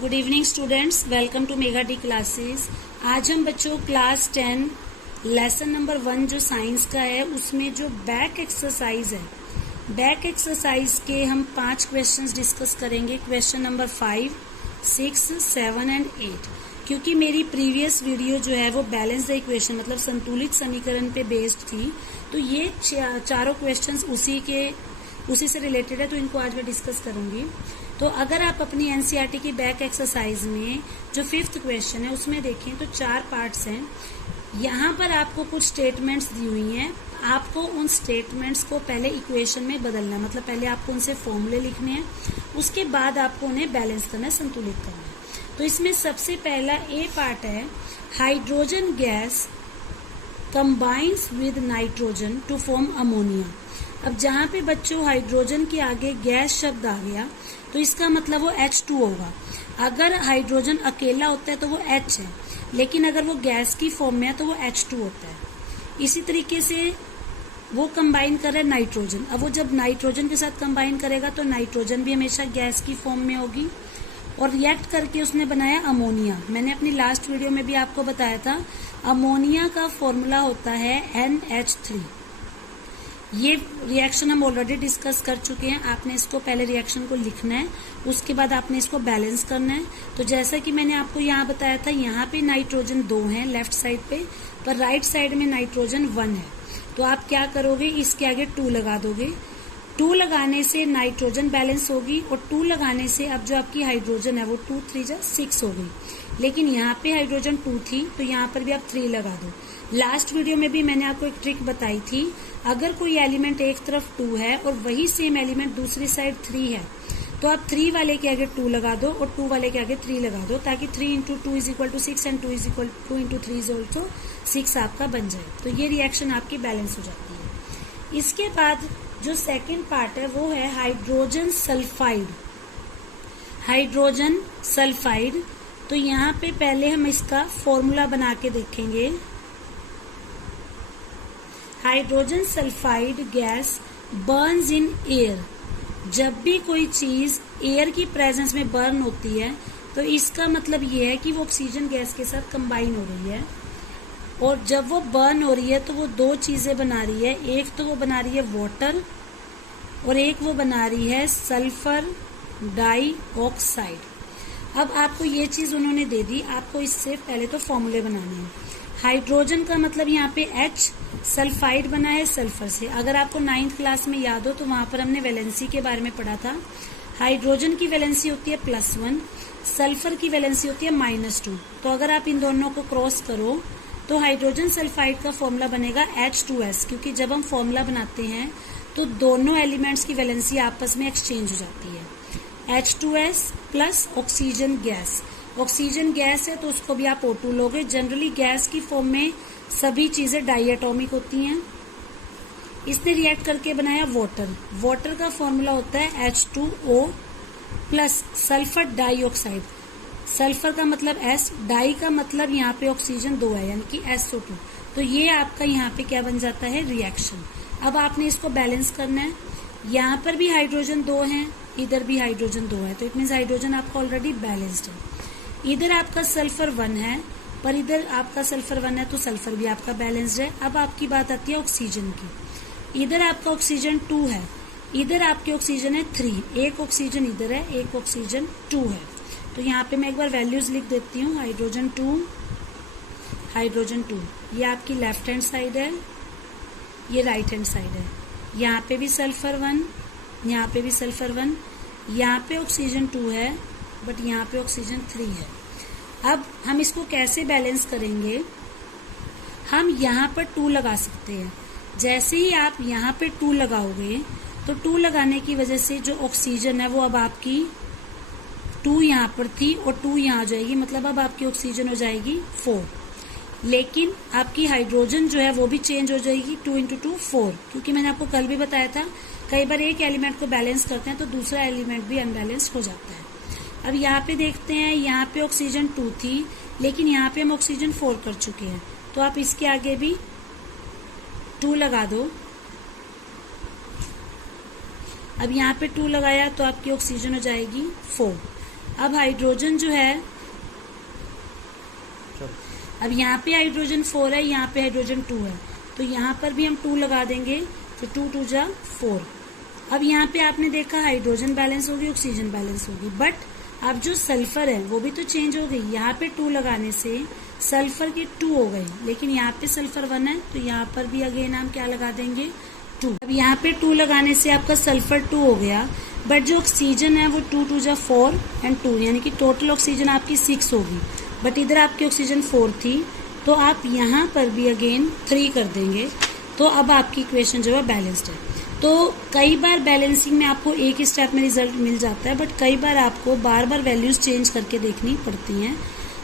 Good evening students, welcome to mega D classes. आज हम बच्चों क्लास 10 लेसन नंबर 1 जो साइंस का है उसमें जो बैक एक्सरसाइज है, बैक एक्सरसाइज के हम 5 क्वेश्चंस डिस्कस करेंगे। Question number 5, 6, 7 and 8। क्योंकि मेरी प्रीवियस वीडियो जो है वो बैलेंस द इक्वेशन मतलब संतुलित समीकरण पे बेस्ड थी, तो ये चारों क्वेश्चंस उसी से रिलेटेड है, तो इनको आज मैं डिस्कस करूंगी। तो अगर आप अपनी एनसीईआरटी की बैक एक्सरसाइज में जो 5th क्वेश्चन है उसमें देखें तो 4 पार्ट्स हैं। यहाँ पर आपको कुछ स्टेटमेंट्स दी हुई हैं, आपको उन स्टेटमेंट्स को पहले इक्वेशन में बदलना है, मतलब पहले आपको उनसे फॉर्मूले लिखने हैं, उसके बाद आपको उन्हें बैलेंस करना है, संतुलित करना है। तो इसमें सबसे पहला ए पार्ट है, hydrogen gas combines with nitrogen to form ammonia. अब जहाँ पे बच्चों हाइड्रोजन के आगे गैस शब्द आ गया तो इसका मतलब वो H2 होगा। अगर हाइड्रोजन अकेला होता है तो वो H है, लेकिन अगर वो गैस की फॉर्म में है तो वो H2 होता है। इसी तरीके से वो कंबाइन कर रहा है नाइट्रोजन। अब वो जब नाइट्रोजन के साथ कंबाइन करेगा तो नाइट्रोजन भी हमेशा गैस की फॉर्म में होगी और रिएक्ट करके उसने बनाया अमोनिया। मैंने अपनी लास्ट वीडियो में भी आपको बताया था, अमोनिया का फॉर्मूला होता है NH3। ये रिएक्शन हम ऑलरेडी डिस्कस कर चुके हैं। आपने इसको पहले रिएक्शन को लिखना है, उसके बाद आपने इसको बैलेंस करना है। तो जैसा कि मैंने आपको यहाँ बताया था, यहाँ पे नाइट्रोजन 2 है लेफ्ट साइड पे, पर राइट साइड में नाइट्रोजन 1 है। तो आप क्या करोगे, इसके आगे 2 लगा दोगे। 2 लगाने से नाइट्रोजन बैलेंस होगी और 2 लगाने से अब जो आपकी हाइड्रोजन है वो 2 3 जा 6 हो गई। लेकिन यहाँ पे हाइड्रोजन 2 थी तो यहाँ पर भी आप 3 लगा दो। लास्ट वीडियो में भी मैंने आपको एक ट्रिक बताई थी, अगर कोई एलिमेंट एक तरफ 2 है और वही सेम एलिमेंट दूसरी साइड 3 है तो आप 3 वाले के आगे 2 लगा दो और 2 वाले के आगे 3 लगा दो, ताकि 3 into 2 is equal to 6 and 2 into 3 is also 6 आपका बन जाए। तो ये रिएक्शन आपकी बैलेंस हो जाती है। इसके बाद जो सेकेंड पार्ट है वो है हाइड्रोजन सल्फाइड। हाइड्रोजन सल्फाइड, तो यहाँ पे पहले हम इसका फॉर्मूला बना के देखेंगे। Hydrogen sulphide gas Burns in air. जब भी कोई चीज एयर की प्रेजेंस में बर्न होती है तो इसका मतलब ये है कि वो ऑक्सीजन गैस के साथ कंबाइन हो रही है, और जब वो बर्न हो रही है तो वो 2 चीजें बना रही है। एक तो वो बना रही है वाटर और एक वो बना रही है सल्फर डाइऑक्साइड। अब आपको ये चीज उन्होंने दे दी, आपको इससे पहले तो फॉर्मूले बनाने हैं। हाइड्रोजन का मतलब यहाँ पे H, सल्फाइड बना है सल्फर से। अगर आपको 9th क्लास में याद हो तो वहां पर हमने वैलेंसी के बारे में पढ़ा था। हाइड्रोजन की वैलेंसी होती है +1, सल्फर की वैलेंसी होती है -2। तो अगर आप इन दोनों को क्रॉस करो तो हाइड्रोजन सल्फाइड का फॉर्मूला बनेगा H2S, क्योंकि जब हम फॉर्मूला बनाते हैं तो दोनों एलिमेंट्स की वैलेंसी आपस में एक्सचेंज हो जाती है। H2S plus oxygen gas. Oxygen gas है तो उसको भी आप O2 लोगे। जनरली गैस की फॉर्म में सभी चीजें डाइएटॉमिक होती हैं। इसने रिएक्ट करके बनाया वाटर। वाटर का फॉर्मूला होता है H2O plus sulphur dioxide. Sulphur का मतलब S, डाई का मतलब यहाँ पे ऑक्सीजन 2 है, यानी कि SO2। तो ये आपका यहाँ पे क्या बन जाता है, रिएक्शन। अब आपने इसको बैलेंस करना है। यहाँ पर भी हाइड्रोजन 2 है, इधर भी हाइड्रोजन 2 है, तो इट मीन्स हाइड्रोजन आपका ऑलरेडी बैलेंस्ड है। इधर आपका सल्फर 1 है, पर इधर आपका सल्फर 1 है तो सल्फर भी आपका बैलेंस्ड है। अब आपकी बात आती है ऑक्सीजन की। इधर आपका ऑक्सीजन 2 है, इधर आपके ऑक्सीजन है 3। एक ऑक्सीजन इधर है, एक ऑक्सीजन 2 है। तो यहाँ पे मैं एक बार वैल्यूज लिख देती हूँ। हाइड्रोजन 2, हाइड्रोजन 2, ये आपकी लेफ्ट हैंड साइड है, ये राइट हैंड साइड है। यहाँ पे भी सल्फर 1, यहाँ पे भी सल्फर 1, यहाँ पे ऑक्सीजन 2 है, बट यहाँ पे ऑक्सीजन 3 है। अब हम इसको कैसे बैलेंस करेंगे, हम यहाँ पर 2 लगा सकते हैं। जैसे ही आप यहाँ पे 2 लगाओगे तो 2 लगाने की वजह से जो ऑक्सीजन है वो अब आपकी 2 यहाँ पर थी और 2 यहाँ आ जाएगी, मतलब अब आपकी ऑक्सीजन हो जाएगी 4। लेकिन आपकी हाइड्रोजन जो है वो भी चेंज हो जाएगी, 2 इंटू 2 4, क्योंकि मैंने आपको कल भी बताया था कई बार एक एलिमेंट को बैलेंस करते हैं तो दूसरा एलिमेंट भी अनबैलेंस्ड हो जाता है। अब यहाँ पे देखते हैं, यहाँ पे ऑक्सीजन 2 थी लेकिन यहाँ पे हम ऑक्सीजन 4 कर चुके हैं, तो आप इसके आगे भी 2 लगा दो। अब यहाँ पे 2 लगाया तो आपकी ऑक्सीजन हो जाएगी 4। अब हाइड्रोजन जो है, अब यहाँ पे हाइड्रोजन 4 है, यहाँ पे हाइड्रोजन 2 है, तो यहाँ पर भी हम 2 लगा देंगे, तो 2 2 जा 4। अब यहाँ पे आपने देखा हाइड्रोजन बैलेंस होगी, ऑक्सीजन बैलेंस होगी, बट अब जो सल्फर है वो भी तो चेंज हो गई। यहाँ पे 2 लगाने से सल्फर की 2 हो गई, लेकिन यहाँ पे सल्फर 1 है, तो यहाँ पर भी अगेन हम क्या लगा देंगे 2। अब यहाँ पे 2 लगाने से आपका सल्फर 2 हो गया, बट जो ऑक्सीजन है वो 2 2 जा 4 एंड 2, यानी कि टोटल ऑक्सीजन आपकी 6 होगी, बट इधर आपकी ऑक्सीजन 4 थी, तो आप यहाँ पर भी अगेन 3 कर देंगे, तो अब आपकी इक्वेशन जो है बैलेंस्ड है। तो कई बार बैलेंसिंग में आपको एक स्टेप में रिजल्ट मिल जाता है, बट कई बार आपको बार बार वैल्यूज चेंज करके देखनी पड़ती हैं,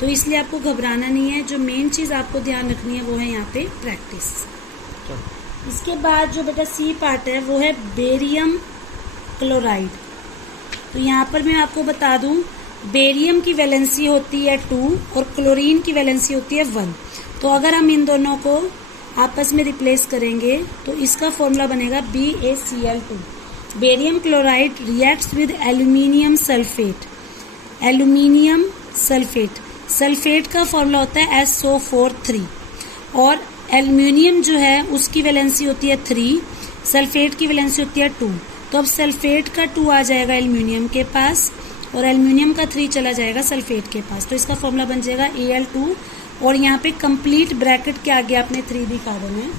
तो इसलिए आपको घबराना नहीं है। जो मेन चीज आपको ध्यान रखनी है वो है यहाँ पे प्रैक्टिस। इसके बाद जो बेटा सी पार्ट है वो है बेरियम क्लोराइड। तो यहाँ पर मैं आपको बता दूं, बेरियम की वैलेंसी होती है 2 और क्लोरीन की वैलेंसी होती है 1। तो अगर हम इन दोनों को आपस में रिप्लेस करेंगे तो इसका फॉर्मूला बनेगा BaCl2। Barium chloride reacts with aluminium sulphate. Aluminium sulphate, sulphate का फॉर्मूला होता है SO4 और एल्यूमिनियम जो है उसकी वैलेंसी होती है 3, सल्फेट की वैलेंसी होती है 2। तो अब सल्फेट का 2 आ जाएगा एल्यूमिनियम के पास और एल्यूमिनियम का 3 चला जाएगा सल्फेट के पास, तो इसका फॉर्मूला बन जाएगा Al2 और यहाँ पे कंप्लीट ब्रैकेट के आगे आपने 3 दिखा देना है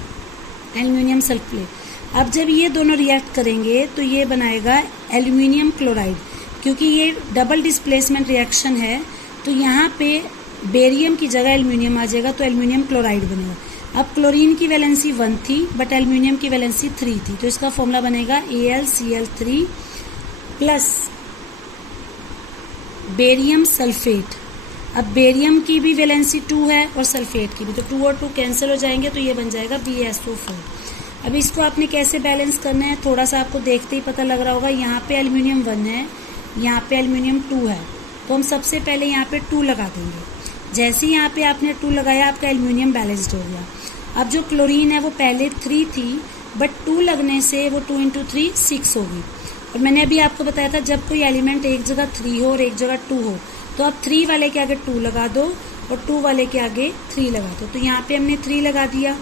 एल्यूमिनियम सल्फेट। अब जब ये दोनों रिएक्ट करेंगे तो ये बनाएगा एल्यूमिनियम क्लोराइड। क्योंकि ये डबल डिस्प्लेसमेंट रिएक्शन है तो यहाँ पे बेरियम की जगह एल्यूमिनियम आ जाएगा, तो एल्यूमिनियम क्लोराइड बनेगा। अब क्लोरीन की वैलेंसी 1 थी बट एल्यूमिनियम की वैलेंसी 3 थी, तो इसका फॉर्मूला बनेगा AlCl3 प्लस बेरियम सल्फेट। अब बेरियम की भी वैलेंसी 2 है और सल्फेट की भी, तो 2 और 2 कैंसिल हो जाएंगे, तो ये बन जाएगा BaSO4। अब इसको आपने कैसे बैलेंस करना है, थोड़ा सा आपको देखते ही पता लग रहा होगा। यहाँ पे एल्यूमिनियम 1 है, यहाँ पे एल्यूमिनियम 2 है, तो हम सबसे पहले यहाँ पे 2 लगा देंगे। जैसे ही यहाँ पे आपने 2 लगाया आपका एल्यूमिनियम बैलेंस्ड हो गया। अब जो क्लोरीन है वो पहले 3 थी बट 2 लगने से वो 2 × 3 6 होगी। और मैंने अभी आपको बताया था जब कोई एलिमेंट एक जगह 3 हो और एक जगह 2 हो तो आप 3 वाले के आगे 2 लगा दो और 2 वाले के आगे 3 लगा दो। तो यहाँ पे हमने 3 लगा दिया।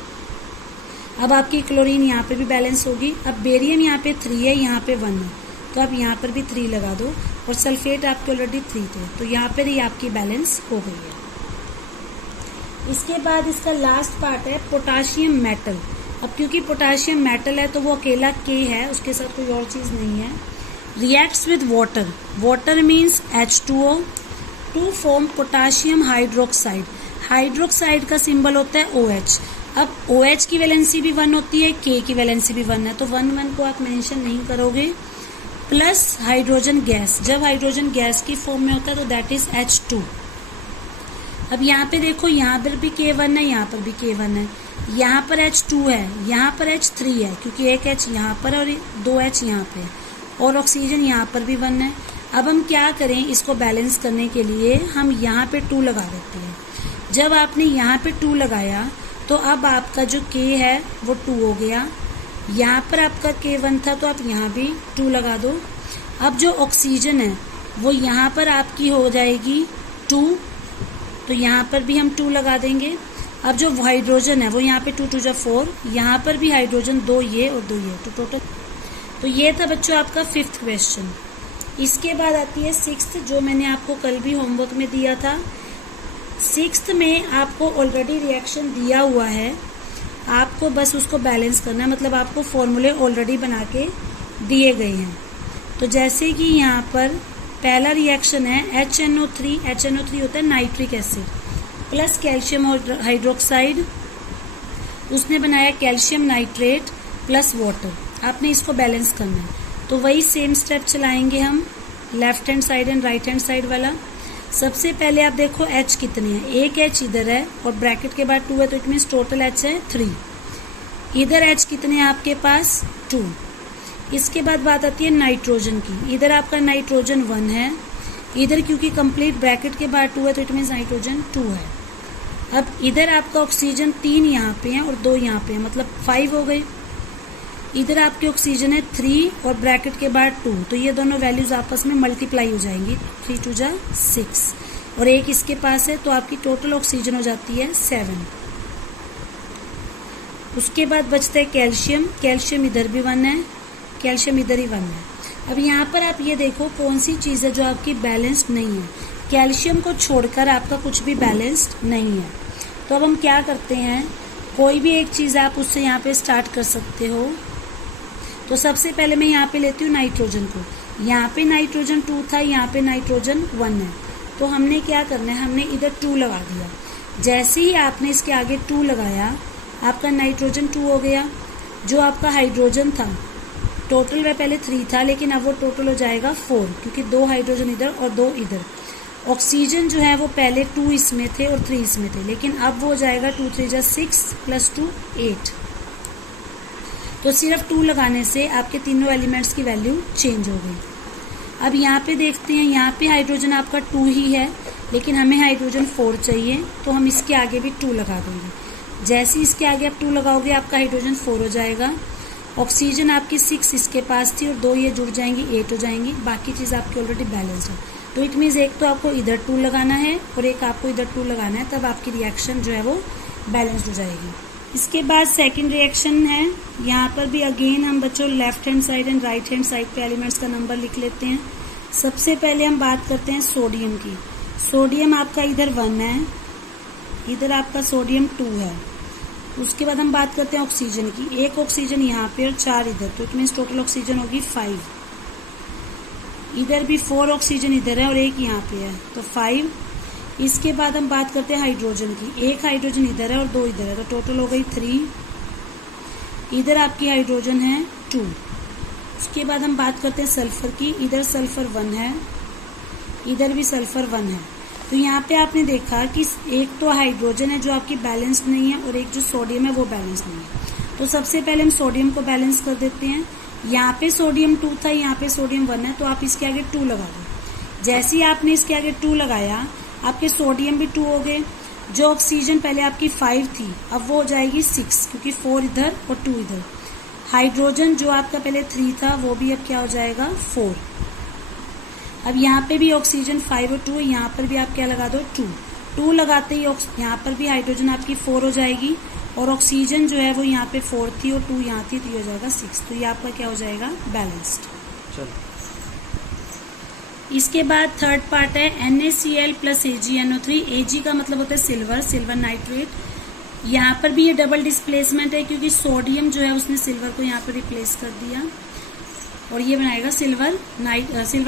अब आपकी क्लोरीन यहाँ पे भी बैलेंस होगी। अब बेरियम यहाँ पे 3 है, यहाँ पे 1 है, तो आप यहाँ पर भी 3 लगा दो और सल्फेट आपके ऑलरेडी 3 थे, तो यहाँ पर ही आपकी बैलेंस हो गई है। इसके बाद इसका लास्ट पार्ट है पोटाशियम मेटल। अब क्योंकि पोटाशियम मेटल है तो वो अकेला K है, उसके साथ कोई और चीज नहीं है। Reacts with water, water means H2O to form potassium hydroxide. Hydroxide का सिंबल होता है OH। अब OH की वैलेंसी भी 1 होती है, K की वैलेंसी भी 1 है, तो 1 को आप मेंशन नहीं करोगे। प्लस हाइड्रोजन गैस, जब हाइड्रोजन गैस की फॉर्म में होता है तो दैट इज H2। अब यहाँ पे देखो, यहाँ पर भी K1 है, यहाँ पर भी K1 है, यहाँ पर H2 है, यहाँ पर H3 है क्योंकि एक H यहाँ पर और 2 H यहाँ पे, और ऑक्सीजन यहाँ पर भी 1 है। अब हम क्या करें, इसको बैलेंस करने के लिए हम यहाँ पे 2 लगा देते हैं। जब आपने यहाँ पे 2 लगाया तो अब आपका जो K है वो 2 हो गया। यहाँ पर आपका K1 था तो आप यहाँ भी 2 लगा दो। अब जो ऑक्सीजन है वो यहाँ पर आपकी हो जाएगी 2, तो यहाँ पर भी हम 2 लगा देंगे। अब जो हाइड्रोजन है वो यहाँ पे 2 2 जा 4, यहाँ पर भी हाइड्रोजन 2 ये और 2 ये, तो टोटल। तो ये था बच्चों आपका 5th क्वेश्चन। इसके बाद आती है 6th, जो मैंने आपको कल भी होमवर्क में दिया था। 6th में आपको ऑलरेडी रिएक्शन दिया हुआ है, आपको बस उसको बैलेंस करना है, मतलब आपको फॉर्मूले ऑलरेडी बना के दिए गए हैं। तो जैसे कि यहाँ पर पहला रिएक्शन है HNO3, HNO3 होता है nitric acid plus calcium hydroxide, उसने बनाया कैल्शियम नाइट्रेट प्लस वाटर। आपने इसको बैलेंस करना है, तो वही सेम स्टेप चलाएंगे हम, left hand side and right hand side वाला। सबसे पहले आप देखो H कितने हैं, एक H इधर है और ब्रैकेट के बाद 2 है, तो इट मीन्स टोटल H है 3। इधर H कितने हैं आपके पास, 2। इसके बाद बात आती है नाइट्रोजन की। इधर आपका नाइट्रोजन 1 है, इधर क्योंकि कंप्लीट ब्रैकेट के बाद 2 है तो इट मीन्स नाइट्रोजन 2 है। अब इधर आपका ऑक्सीजन 3 यहाँ पे है और 2 यहाँ पे है, मतलब 5 हो गए। इधर आपके ऑक्सीजन है 3 और ब्रैकेट के बाद 2, तो ये दोनों वैल्यूज आपस में मल्टीप्लाई हो जाएंगी, 3 2 जा 6 और एक इसके पास है, तो आपकी टोटल ऑक्सीजन हो जाती है 7। उसके बाद बचता है कैल्शियम, कैल्शियम इधर भी 1 है, कैल्शियम इधर ही 1 है। अब यहाँ पर आप ये देखो कौन सी चीज़ है जो आपकी बैलेंस्ड नहीं है। कैल्शियम को छोड़कर आपका कुछ भी बैलेंस्ड नहीं है। तो अब हम क्या करते हैं, कोई भी एक चीज़ आप उससे यहाँ पे स्टार्ट कर सकते हो। तो सबसे पहले मैं यहाँ पे लेती हूँ नाइट्रोजन को। यहाँ पे नाइट्रोजन 2 था, यहाँ पे नाइट्रोजन 1 है, तो हमने क्या करना है, हमने इधर 2 लगा दिया। जैसे ही आपने इसके आगे 2 लगाया, आपका नाइट्रोजन 2 हो गया। जो आपका हाइड्रोजन था, टोटल में पहले 3 था, लेकिन अब वो टोटल हो जाएगा 4, क्योंकि 2 हाइड्रोजन इधर और 2 इधर। ऑक्सीजन जो है वो पहले 2 इसमें थे और 3 इसमें थे, लेकिन अब वो हो जाएगा 2 3 जा 6 + 2 8। तो सिर्फ 2 लगाने से आपके तीनों एलिमेंट्स की वैल्यू चेंज हो गई। अब यहाँ पे देखते हैं, यहाँ पे हाइड्रोजन आपका 2 ही है, लेकिन हमें हाइड्रोजन 4 चाहिए, तो हम इसके आगे भी 2 लगा देंगे। जैसे इसके आगे आप 2 लगाओगे, आपका हाइड्रोजन 4 हो जाएगा। ऑक्सीजन आपकी 6 इसके पास थी और 2 ये जुड़ जाएंगी, 8 हो जाएंगी। बाकी चीज़ आपकी ऑलरेडी बैलेंस्ड है। तो इट मीन्स एक तो आपको इधर 2 लगाना है और एक आपको इधर 2 लगाना है, तब आपकी रिएक्शन जो है वो बैलेंस्ड हो जाएगी। इसके बाद सेकंड रिएक्शन है, यहाँ पर भी अगेन हम बच्चों left hand side and right hand side पे एलिमेंट्स का नंबर लिख लेते हैं। सबसे पहले हम बात करते हैं सोडियम की। सोडियम आपका इधर 1 है, इधर आपका सोडियम 2 है। उसके बाद हम बात करते हैं ऑक्सीजन की। एक ऑक्सीजन यहाँ पे और 4 इधर, तो इट मीन्स टोटल ऑक्सीजन होगी 5। इधर भी 4 ऑक्सीजन इधर है और एक यहाँ पे है, तो 5। इसके बाद हम बात करते हैं हाइड्रोजन की। एक हाइड्रोजन इधर है और 2 इधर है, तो टोटल हो गई 3। इधर आपकी हाइड्रोजन है 2। उसके बाद हम बात करते हैं सल्फर की। इधर सल्फर 1 है, इधर भी सल्फर 1 है। तो यहाँ पे आपने देखा कि एक तो हाइड्रोजन है जो आपकी बैलेंस नहीं है और एक जो सोडियम है वो बैलेंस नहीं है। तो सबसे पहले हम सोडियम को बैलेंस कर देते हैं। यहाँ पे सोडियम 2 था, यहाँ पे सोडियम 1 है, तो आप इसके आगे 2 लगा दो। जैसे ही आपने इसके आगे 2 लगाया, आपके सोडियम भी 2 हो गए। जो ऑक्सीजन पहले आपकी 5 थी, अब वो हो जाएगी 6, क्योंकि 4 इधर और 2 इधर। हाइड्रोजन जो आपका पहले 3 था, वो भी अब क्या हो जाएगा 4। अब यहाँ पे भी ऑक्सीजन 5 और 2, यहाँ पर भी आप क्या लगा दो 2 लगाते ही यहाँ पर भी हाइड्रोजन आपकी 4 हो जाएगी और ऑक्सीजन जो है वो यहाँ पे 4 थी और 2 यहाँ थी, तो ये हो जाएगा 6। तो ये आपका क्या हो जाएगा बैलेंस्ड। चलो इसके बाद थर्ड पार्ट है NaCl + AgNO3। Ag का मतलब होता है सिल्वर नाइट्रेट। यहाँ पर भी ये डबल डिस्प्लेसमेंट है, क्योंकि सोडियम जो है उसने सिल्वर को यहाँ पर रिप्लेस कर दिया और ये बनाएगा सिल्वर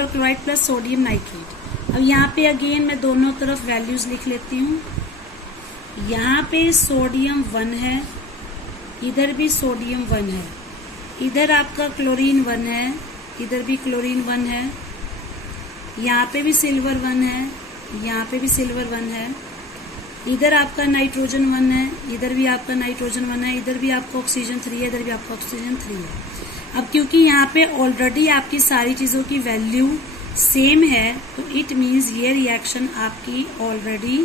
क्लोराइड + सोडियम नाइट्रेट। अब यहाँ पे अगेन मैं दोनों तरफ वैल्यूज लिख लेती हूँ। यहाँ पे सोडियम 1 है, इधर भी सोडियम 1 है, इधर आपका क्लोरीन 1 है, इधर भी क्लोरीन 1 है, यहाँ पे भी सिल्वर 1 है, यहाँ पे भी सिल्वर 1 है, इधर आपका नाइट्रोजन 1 है, इधर भी आपका नाइट्रोजन 1 है, इधर भी आपका ऑक्सीजन 3 है, इधर भी आपका ऑक्सीजन 3 है। अब क्योंकि यहाँ पे ऑलरेडी आपकी सारी चीजों की वैल्यू सेम है, तो इट मीन्स ये रिएक्शन आपकी ऑलरेडी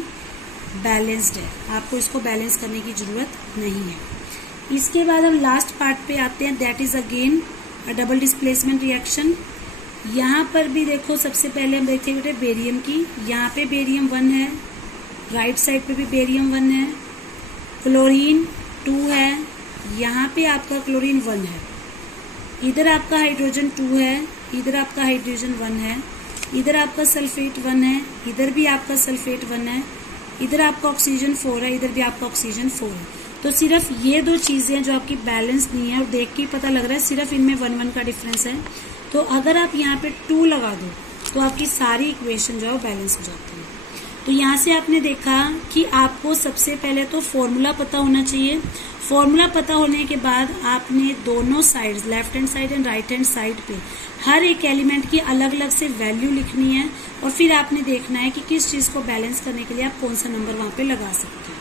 बैलेंस्ड है, आपको इसको बैलेंस करने की जरूरत नहीं है। इसके बाद हम लास्ट पार्ट पे आते हैं, that is again a double displacement reaction. यहाँ पर भी देखो, सबसे पहले हम देखते हैं बेरियम की। यहाँ पे बेरियम 1 है, राइट साइड पे भी बेरियम 1 है, क्लोरीन 2 है, यहाँ पे आपका क्लोरीन 1 है, इधर आपका हाइड्रोजन 2 है, इधर आपका हाइड्रोजन 1 है, इधर आपका सल्फेट 1 है, इधर भी आपका सल्फेट 1 है, इधर आपका ऑक्सीजन 4 है, इधर भी आपका ऑक्सीजन 4 है। तो सिर्फ ये 2 चीजें जो आपकी बैलेंस नहीं है, और देख के पता लग रहा है सिर्फ इनमें 1 का डिफरेंस है। तो अगर आप यहाँ पे 2 लगा दो, तो आपकी सारी इक्वेशन जो है बैलेंस हो जाती है। तो यहाँ से आपने देखा कि आपको सबसे पहले तो फॉर्मूला पता होना चाहिए। फॉर्मूला पता होने के बाद आपने दोनों sides, left hand side and right hand side पे, हर एक एलिमेंट की अलग अलग से वैल्यू लिखनी है और फिर आपने देखना है कि किस चीज को बैलेंस करने के लिए आप कौन सा नंबर वहां पे लगा सकते हैं।